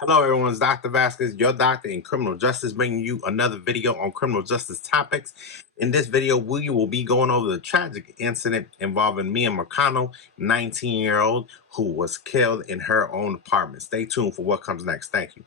Hello everyone, it's Dr. Vasquez, your doctor in criminal justice, bringing you another video on criminal justice topics. In this video, we will be going over the tragic incident involving Mia Marcano, 19-year-old, who was killed in her own apartment. Stay tuned for what comes next. Thank you.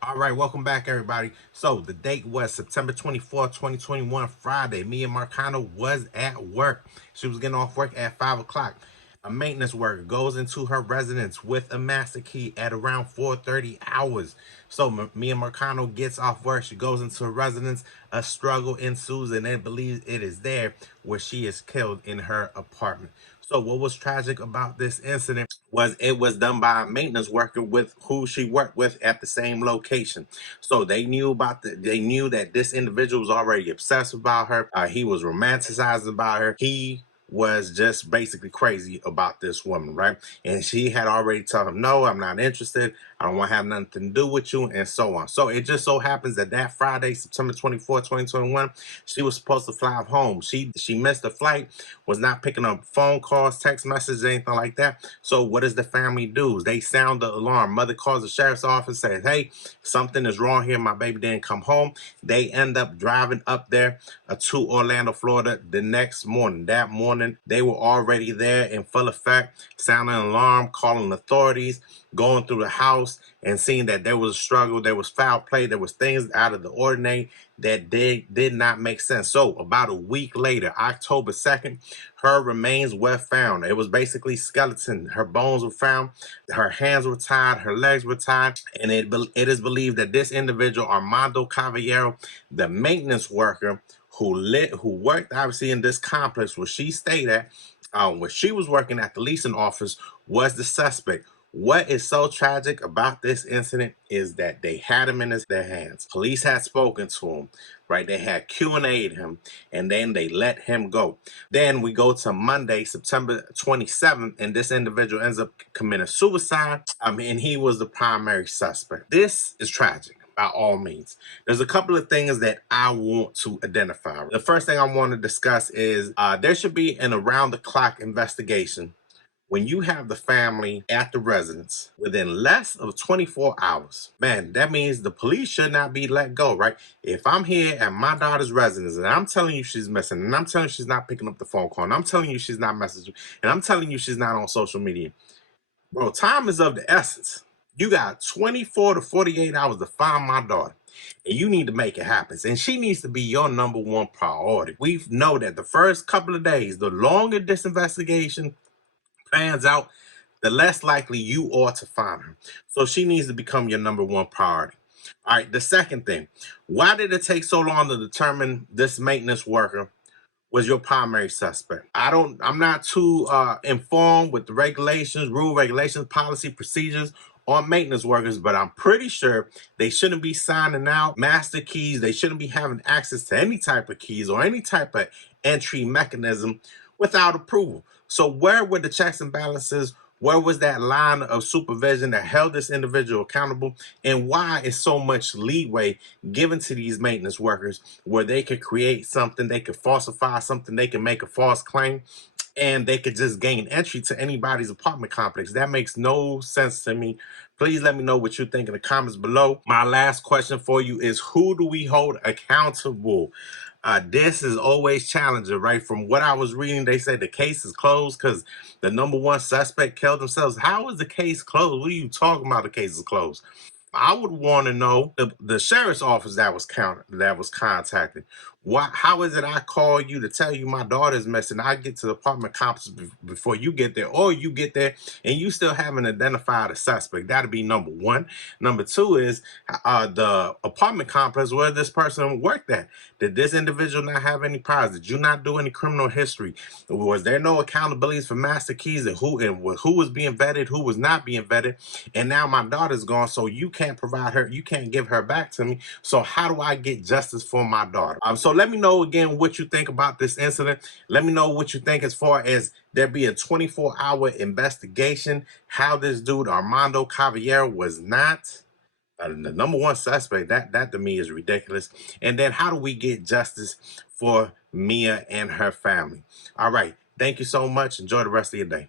All right, welcome back, everybody. So the date was September 24th, 2021, Friday. Mia Marcano was at work. She was getting off work at 5 o'clock. A maintenance worker goes into her residence with a master key at around 4:30 hours. So Mia Marcano gets off work. She goes into her residence. A struggle ensues, and they believe it is there where she is killed in her apartment. So what was tragic about this incident was it was done by a maintenance worker with who she worked with at the same location. So they knew that this individual was already obsessed about her. He was romanticizing about her. He was just basically crazy about this woman, right? And she had already told him, no, I'm not interested. I don't want to have nothing to do with you, and so on. So it just so happens that Friday, September 24th, 2021, she was supposed to fly home. She missed the flight, was not picking up phone calls, text messages, anything like that. So what does the family do? They sound the alarm. Mother calls the sheriff's office, says, hey, something is wrong here. My baby didn't come home. They end up driving up there to Orlando, Florida the next morning. That morning, they were already there in full effect, sounding an alarm, calling authorities, going through the house and seeing that there was a struggle, there was foul play, there was things out of the ordinary that did not make sense. So about a week later, October 2nd, her remains were found. It was basically skeleton. Her bones were found, her hands were tied, her legs were tied, and it is believed that this individual, Armando Caballero, the maintenance worker who worked obviously in this complex where she stayed at, where she was working at the leasing office, was the suspect. What is so tragic about this incident is that they had him in their hands. Police had spoken to him, right? They had Q&A'd him, and then they let him go. Then we go to Monday, September 27th, and this individual ends up committing suicide. And he was the primary suspect. This is tragic. By all means. There's a couple of things that I want to identify. The first thing I want to discuss is there should be an around-the-clock investigation when you have the family at the residence within less of 24 hours. Man, that means the police should not be let go, right? If I'm here at my daughter's residence and I'm telling you she's missing, and I'm telling you she's not picking up the phone call, and I'm telling you she's not messaging, and I'm telling you she's not on social media, bro, time is of the essence. You got 24 to 48 hours to find my daughter, and you need to make it happen. And she needs to be your number one priority. We know that the first couple of days, the longer this investigation pans out, the less likely you are to find her. So she needs to become your number one priority. All right, the second thing, why did it take so long to determine this maintenance worker was your primary suspect? I'm not too informed with the regulations, policy, procedures on maintenance workers, but I'm pretty sure they shouldn't be signing out master keys. They shouldn't be having access to any type of keys or any type of entry mechanism without approval. So where were the checks and balances? Where was that line of supervision that held this individual accountable? And why is so much leeway given to these maintenance workers where they could create something, they could falsify something, they can make a false claim, and they could just gain entry to anybody's apartment complex? That makes no sense to me. Please let me know what you think in the comments below. My last question for you is, who do we hold accountable? This is always challenging, right? From what I was reading, they said the case is closed because the number one suspect killed themselves. How is the case closed? What are you talking about? The case is closed. I would want to know the sheriff's office that was contacted. How is it I call you to tell you my daughter's missing? I get to the apartment complex before you get there, or you get there and you still haven't identified a suspect? That'd be number one. Number two is the apartment complex where this person worked at. Did this individual not have any priors? Did you not do any criminal history? Was there no accountabilities for master keys and who was being vetted, who was not being vetted? And now my daughter's gone, so you can't provide her, you can't give her back to me. So how do I get justice for my daughter? So let me know again what you think about this incident. Let me know what you think as far as there be a 24-hour investigation, how this dude Armando Caballero was not the number one suspect. That to me is ridiculous. And then how do we get justice for Mia and her family? All right. Thank you so much. Enjoy the rest of your day.